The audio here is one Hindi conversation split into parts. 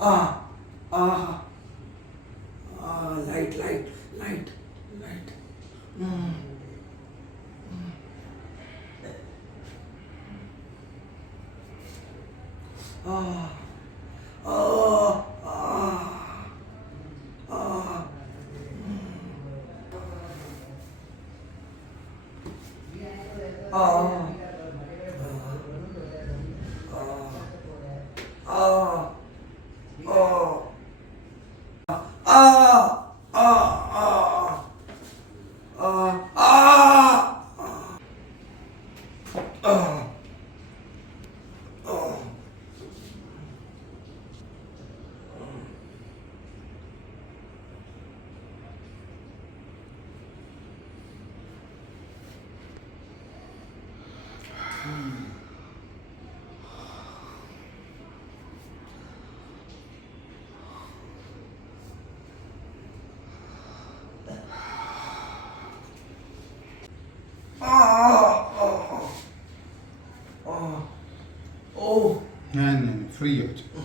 आ आ आ लाइट लाइट लाइट लाइट। आ आ आ आ आ नहीं फ्री हो जाओ।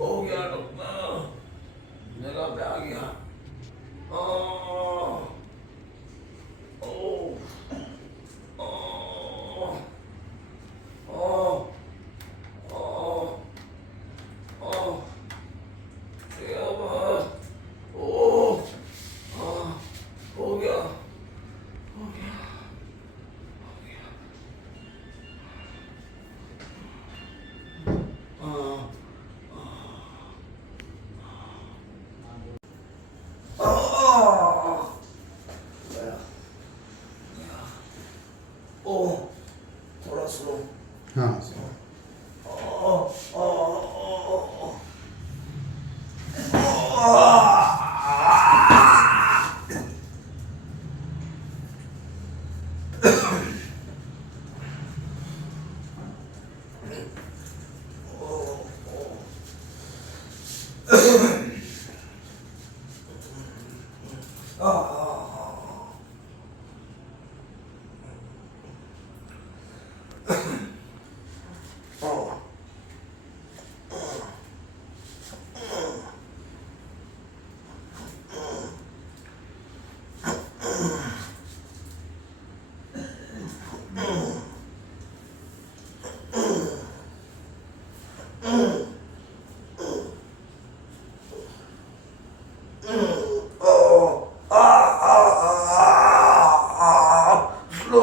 हो गया डॉक्टर, जगह पे आ गया। हो गया हो गया। ओ थोड़ा स्लो। हाँ स्लो,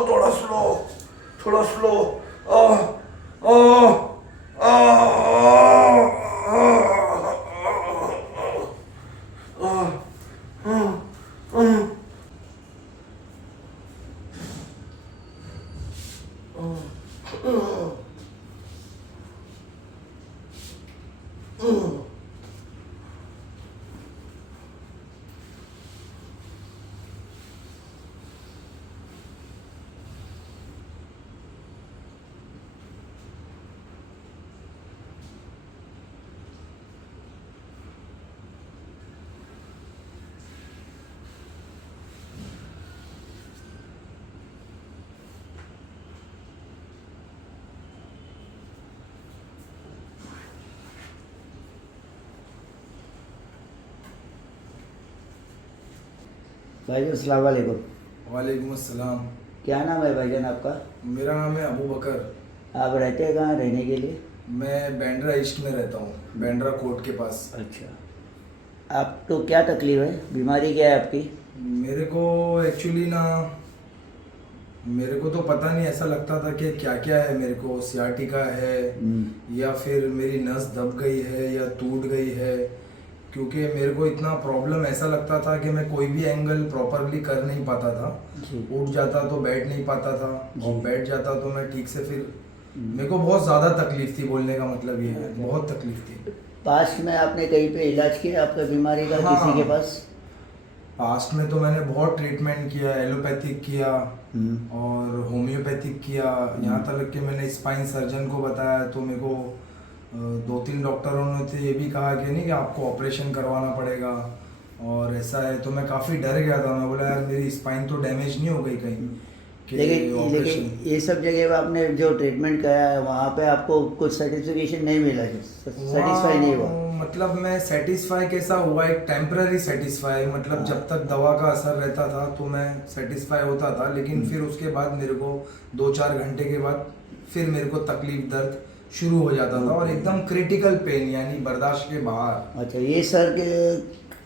थोड़ा स्लो, थोड़ा स्लो। भाईजान अस्सलाम वालेकुम। वालेकुम अस्सलाम। क्या नाम है भाईजान आपका? मेरा नाम है अबू बकर। आप रहते हैं कहाँ रहने के लिए? मैं बैंड्रा ईस्ट में रहता हूँ, बैंड्रा कोर्ट के पास। अच्छा, आप तो क्या तकलीफ है, बीमारी क्या है आपकी? मेरे को एक्चुअली ना, मेरे को तो पता नहीं, ऐसा लगता था कि क्या क्या है मेरे को, सियाटिका है या फिर मेरी नस दब गई है या टूट गई है, क्योंकि मेरे को इतना प्रॉब्लम ऐसा लगता था कि मैं कोई भी एंगल प्रॉपरली कर नहीं पाता था। उठ जाता तो बैठ नहीं पाता था, और बैठ जाता तो मैं ठीक से, फिर मेरे को बहुत ज़्यादा तकलीफ थी। बोलने का मतलब ये है, बहुत तकलीफ थी। पास्ट में आपने कहीं पे इलाज किया आपका बीमारी का? हाँ, किसी के पास? पास्ट में तो मैंने बहुत ट्रीटमेंट किया, एलोपैथिक किया और होम्योपैथिक किया। यहाँ तक कि मैंने स्पाइन सर्जन को बताया तो मेरे को 2-3 डॉक्टरों ने तो ये भी कहा कि नहीं कि आपको ऑपरेशन करवाना पड़ेगा, और ऐसा है तो मैं काफ़ी डर गया था। मैं बोला यार मेरी स्पाइन तो डैमेज नहीं हो गई कहीं कि लेकिन operation- ये सब जगह पे आपने जो ट्रीटमेंट कराया है वहाँ पे आपको कुछ सर्टिफिकेशन नहीं मिला, सेटिस्फाई नहीं हुआ? मतलब मैं सेटिस्फाई कैसा हुआ, एक टेम्पररी सेटिस्फाई, मतलब हाँ। जब तक दवा का असर रहता था तो मैं सेटिस्फाई होता था, लेकिन फिर उसके बाद मेरे को 2-4 घंटे के बाद फिर मेरे को तकलीफ दर्द शुरू हो जाता था और एकदम क्रिटिकल पेन यानी बर्दाश्त के बाहर। अच्छा, ये सर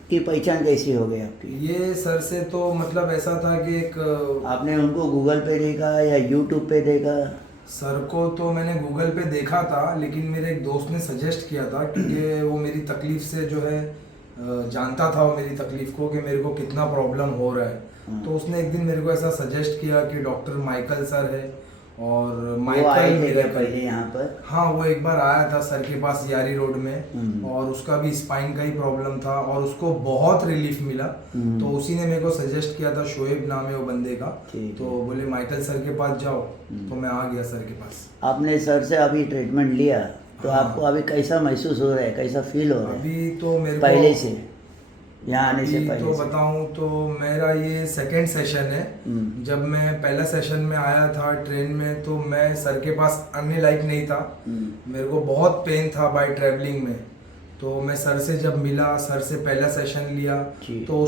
की पहचान कैसी हो गई आपकी? ये सर से तो मतलब ऐसा था कि एक आपने उनको गूगल पे देखा या यूट्यूब पे देखा? सर को तो मैंने गूगल पे देखा था, लेकिन मेरे एक दोस्त ने सजेस्ट किया था क्योंकि वो मेरी तकलीफ से जो है जानता था वो मेरी तकलीफ को कि मेरे को कितना प्रॉब्लम हो रहा है। तो उसने एक दिन मेरे को ऐसा सजेस्ट किया कि डॉक्टर माइकल सर है और वो आए माइकल थे क्या पहले यहाँ पर? हाँ, वो एक बार आया था सर के पास यारी रोड में और उसका भी स्पाइन का ही प्रॉब्लम था और उसको बहुत रिलीफ मिला। तो उसी ने मेरे को सजेस्ट किया था, शोएब नाम है वो बंदे का, तो बोले माइकल सर के पास जाओ। तो मैं आ गया सर के पास। आपने सर से अभी ट्रीटमेंट लिया तो हाँ। आपको अभी कैसा महसूस हो रहा है, कैसा फील हो रहा है अभी तो मेरे पहले को से, यहाँ आने से अभी पहले तो से? बताऊं तो मेरा ये सेकंड सेशन है। जब मैं पहला सेशन में आया था ट्रेन में तो मैं सर के पास आने लायक नहीं था। मेरे को बहुत पेन था बाय ट्रैवलिंग में। तो मैं सर से जब मिला, सर से पहला सेशन लिया तो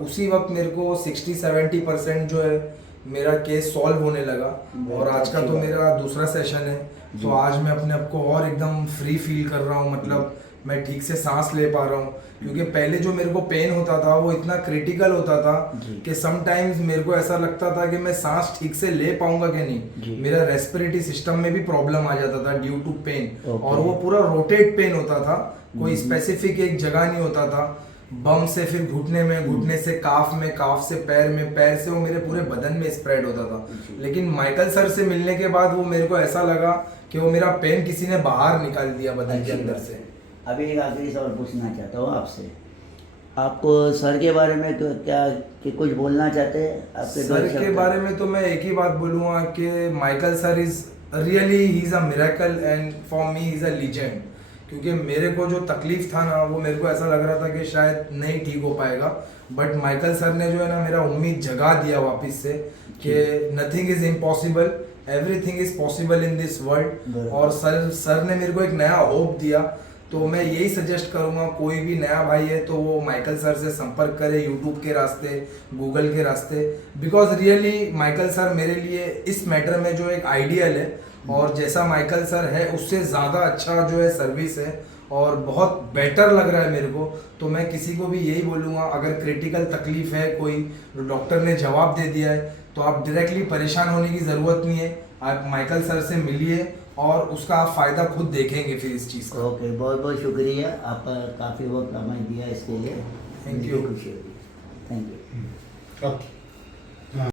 उसी वक्त मेरे को 60-70% जो है मेरा केस सॉल्व होने लगा। और आज का तो मेरा दूसरा सेशन है, तो आज मैं अपने आप को और एकदम फ्री फील कर रहा हूँ। मतलब मैं ठीक से सांस ले पा रहा हूँ, क्योंकि पहले जो मेरे को पेन होता था वो इतना क्रिटिकल होता था कि समटाइम्स मेरे को ऐसा लगता था कि मैं सांस ठीक से ले पाऊंगा कि नहीं। मेरा रेस्पिरेटरी सिस्टम में भी प्रॉब्लम आ जाता था ड्यू टू पेन। और वो पूरा रोटेट पेन होता था, कोई स्पेसिफिक एक जगह नहीं होता था। बम से फिर घुटने में, घुटने से काफ में, काफ से पैर में, पैर से वो मेरे पूरे बदन में स्प्रेड होता था। लेकिन माइकल सर से मिलने के बाद वो मेरे को ऐसा लगा कि वो मेरा पेन किसी ने बाहर निकाल दिया बदन के अंदर से। अभी एक आखिरी सवाल पूछना चाहता हूँ आपसे, आपको सर के बारे में क्या कि कुछ बोलना चाहते हैं? आपके सर के बारे में तो मैं एक ही बात बोलूँगा कि Michael sir is really he is a miracle and for me is a legend. क्योंकि मेरे को जो तकलीफ था ना वो मेरे को ऐसा लग रहा था कि शायद नहीं ठीक हो पाएगा, बट माइकल सर ने जो है ना मेरा उम्मीद जगा दिया वापस से कि nothing is impossible, everything is possible in this world. और सर ने मेरे को एक नया होप दिया। तो मैं यही सजेस्ट करूंगा, कोई भी नया भाई है तो वो माइकल सर से संपर्क करे यूट्यूब के रास्ते, गूगल के रास्ते, बिकॉज रियली माइकल सर मेरे लिए इस मैटर में जो एक आइडियल है। और जैसा माइकल सर है उससे ज़्यादा अच्छा जो है सर्विस है और बहुत बेटर लग रहा है मेरे को। तो मैं किसी को भी यही बोलूँगा, अगर क्रिटिकल तकलीफ है कोई, डॉक्टर ने जवाब दे दिया है तो आप डायरेक्टली परेशान होने की ज़रूरत नहीं है। आप माइकल सर से मिलिए और उसका आप फ़ायदा खुद देखेंगे फिर इस चीज़ का। ओके, बहुत बहुत शुक्रिया, आपका काफ़ी वक्त हमें दिया इसके लिए। Thank you. खुशी हुई, थैंक यू। ओके।